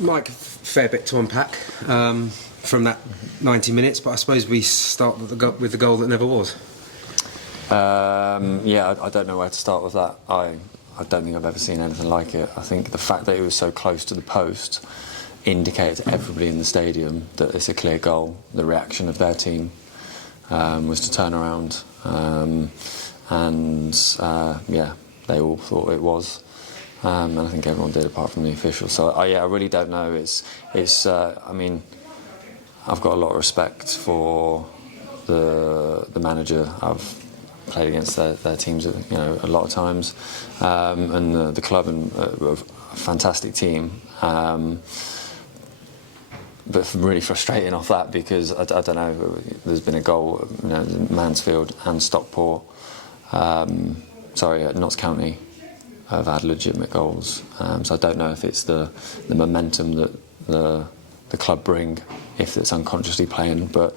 Mike, fair bit to unpack from that 90 minutes, but I suppose we start with the goal that never was. I don't know where to start with that. I don't think I've ever seen anything like it. I think the fact that it was so close to the post indicated to everybody in the stadium that it's a clear goal. The reaction of their team was to turn around, they all thought it was. And I think everyone did, apart from the officials. So I really don't know. I mean, I've got a lot of respect for the manager. I've played against their teams, a lot of times, and the club and a fantastic team. But really frustrating off that because I don't know. There's been a goal, Mansfield and Stockport. Notts County have had legitimate goals. So I don't know if it's the momentum that the club bring, if it's unconsciously playing. But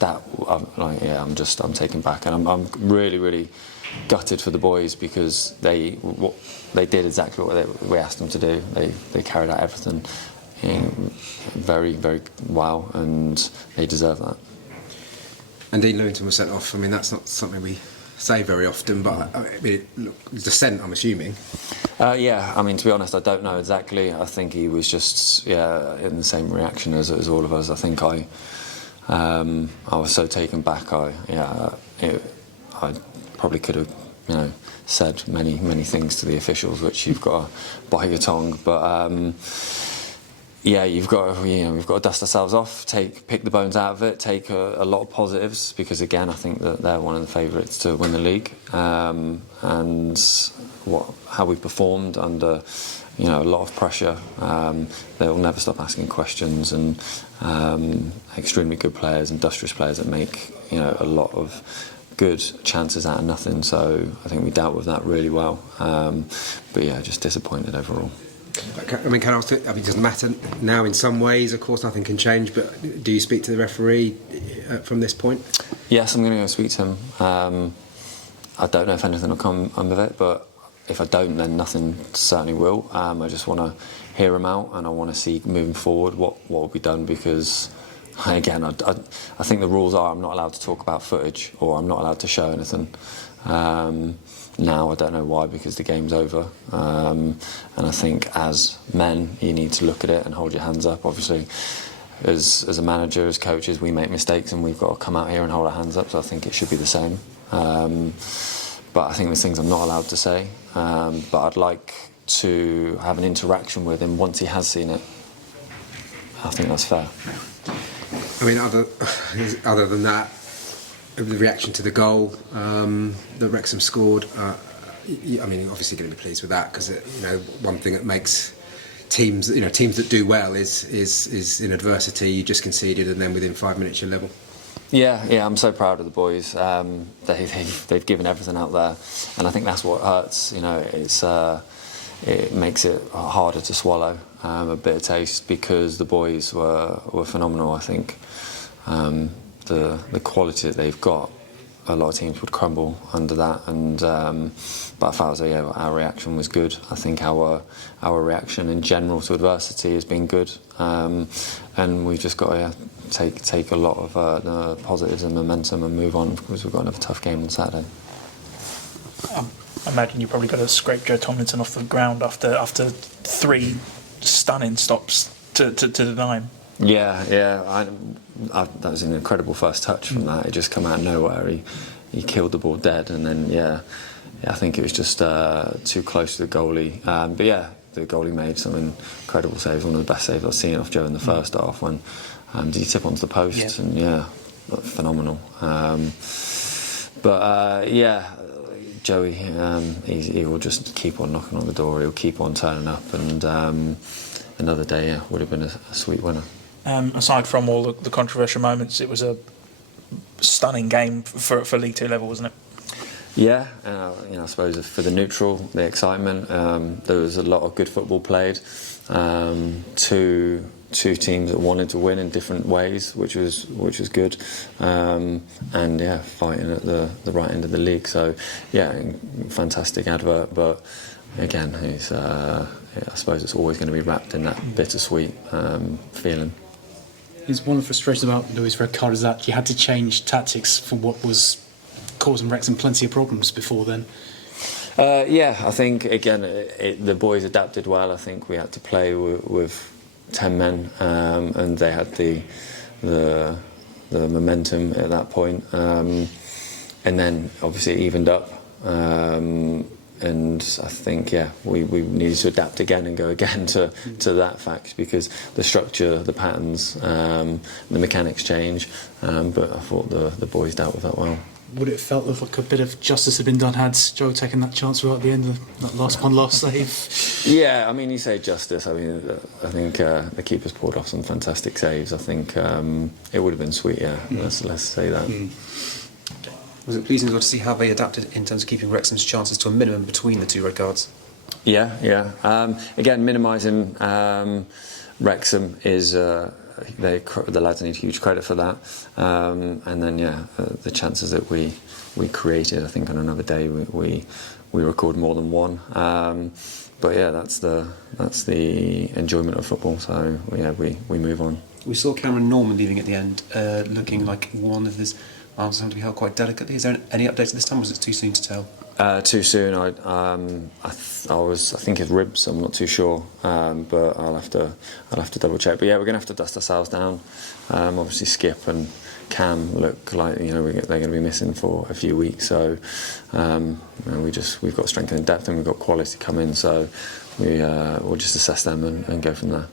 I'm taken back, and I'm really, really gutted for the boys because they did exactly what we asked them to do. They carried out everything very, very well, and they deserve that. And Dean Lewington was sent off. I mean, that's not something we say very often, but dissent, I'm assuming. To be honest, I don't know exactly. I think he was just in the same reaction as all of us. I think I was so taken back. I probably could have said many things to the officials, which you've got to bite your tongue. But we've got to dust ourselves off, pick the bones out of it, take a lot of positives, because again I think that they're one of the favourites to win the league, and how we performed under a lot of pressure. They'll never stop asking questions, and extremely good players, industrious players that make a lot of good chances out of nothing. So I think we dealt with that really well, just disappointed overall. I mean, can I ask it? I mean, it doesn't matter now in some ways, of course, nothing can change, but do you speak to the referee from this point? Yes, I'm going to go speak to him. I don't know if anything will come of it, but if I don't, then nothing certainly will. I just want to hear him out, and I want to see moving forward what will be done, because again, I think the rules are I'm not allowed to talk about footage, or I'm not allowed to show anything. Now I don't know why, because the game's over, and I think as men you need to look at it and hold your hands up. Obviously, as a manager, as coaches, we make mistakes and we've got to come out here and hold our hands up, so I think it should be the same. But I think there's things I'm not allowed to say, but I'd like to have an interaction with him once he has seen it. I think that's fair. I mean, other than that, the reaction to the goal that Wrexham scored, I mean, you're obviously going to be pleased with that, because one thing that makes teams that do well is in adversity you just conceded and then within 5 minutes you're level. Yeah, I'm so proud of the boys. They've given everything out there, and I think that's what hurts. It makes it harder to swallow, a bitter taste, because the boys were phenomenal. I think the quality that they've got, a lot of teams would crumble under that, and but I felt as though our reaction was good. I think our reaction in general to adversity has been good, and we've just got to take a lot of the positives and momentum and move on, because we've got another tough game on Saturday. I imagine you probably got to scrape Joe Tomlinson off the ground after 3 stunning stops to deny him. Yeah, that was an incredible first touch from that. It just come out of nowhere. He killed the ball dead, and then I think it was just too close to the goalie. The goalie made some incredible saves. One of the best saves I've seen off Joe in the first half. When did he tip onto the post? Yeah. And phenomenal. Joey, he will just keep on knocking on the door. He'll keep on turning up, and another day would have been a sweet winner. Aside from all the controversial moments, it was a stunning game for League Two level, wasn't it? Yeah, I suppose for the neutral, the excitement, there was a lot of good football played. Two teams that wanted to win in different ways, which was good, and fighting at the right end of the league. So fantastic advert, but again, I suppose it's always going to be wrapped in that bittersweet feeling. It's one of the frustrations about Louis' red card is that you had to change tactics from what was causing Wrexham plenty of problems before then. Yeah, I think again the boys adapted well. I think we had to play with 10 men, and they had the momentum at that point, and then obviously it evened up. And I think we needed to adapt again and go again to that fact, because the structure, the patterns, the mechanics change. But I thought the boys dealt with that well. Would it have felt like a bit of justice had been done had Joe taken that chance right at the end of that last save? Yeah, I mean, you say justice. I mean, I think the keeper's pulled off some fantastic saves. I think it would have been sweet. Yeah, let's say that. Was it pleasing as well to see how they adapted in terms of keeping Wrexham's chances to a minimum between the 2 red cards? Yeah. Again, minimising Wrexham is the lads need huge credit for that. And then the chances that we created, I think on another day we record more than one. But yeah, that's the enjoyment of football. So we move on. We saw Cameron Norman leaving at the end, looking like one of his arms having to be held quite delicately. Is there any updates at this time, or was it too soon to tell? Too soon. I think his ribs. I'm not too sure, but I'll have to double check. But yeah, we're going to have to dust ourselves down. Obviously, Skip and Cam look like they're going to be missing for a few weeks. So we've got strength and depth, and we've got quality come in. So we'll just assess them and go from there.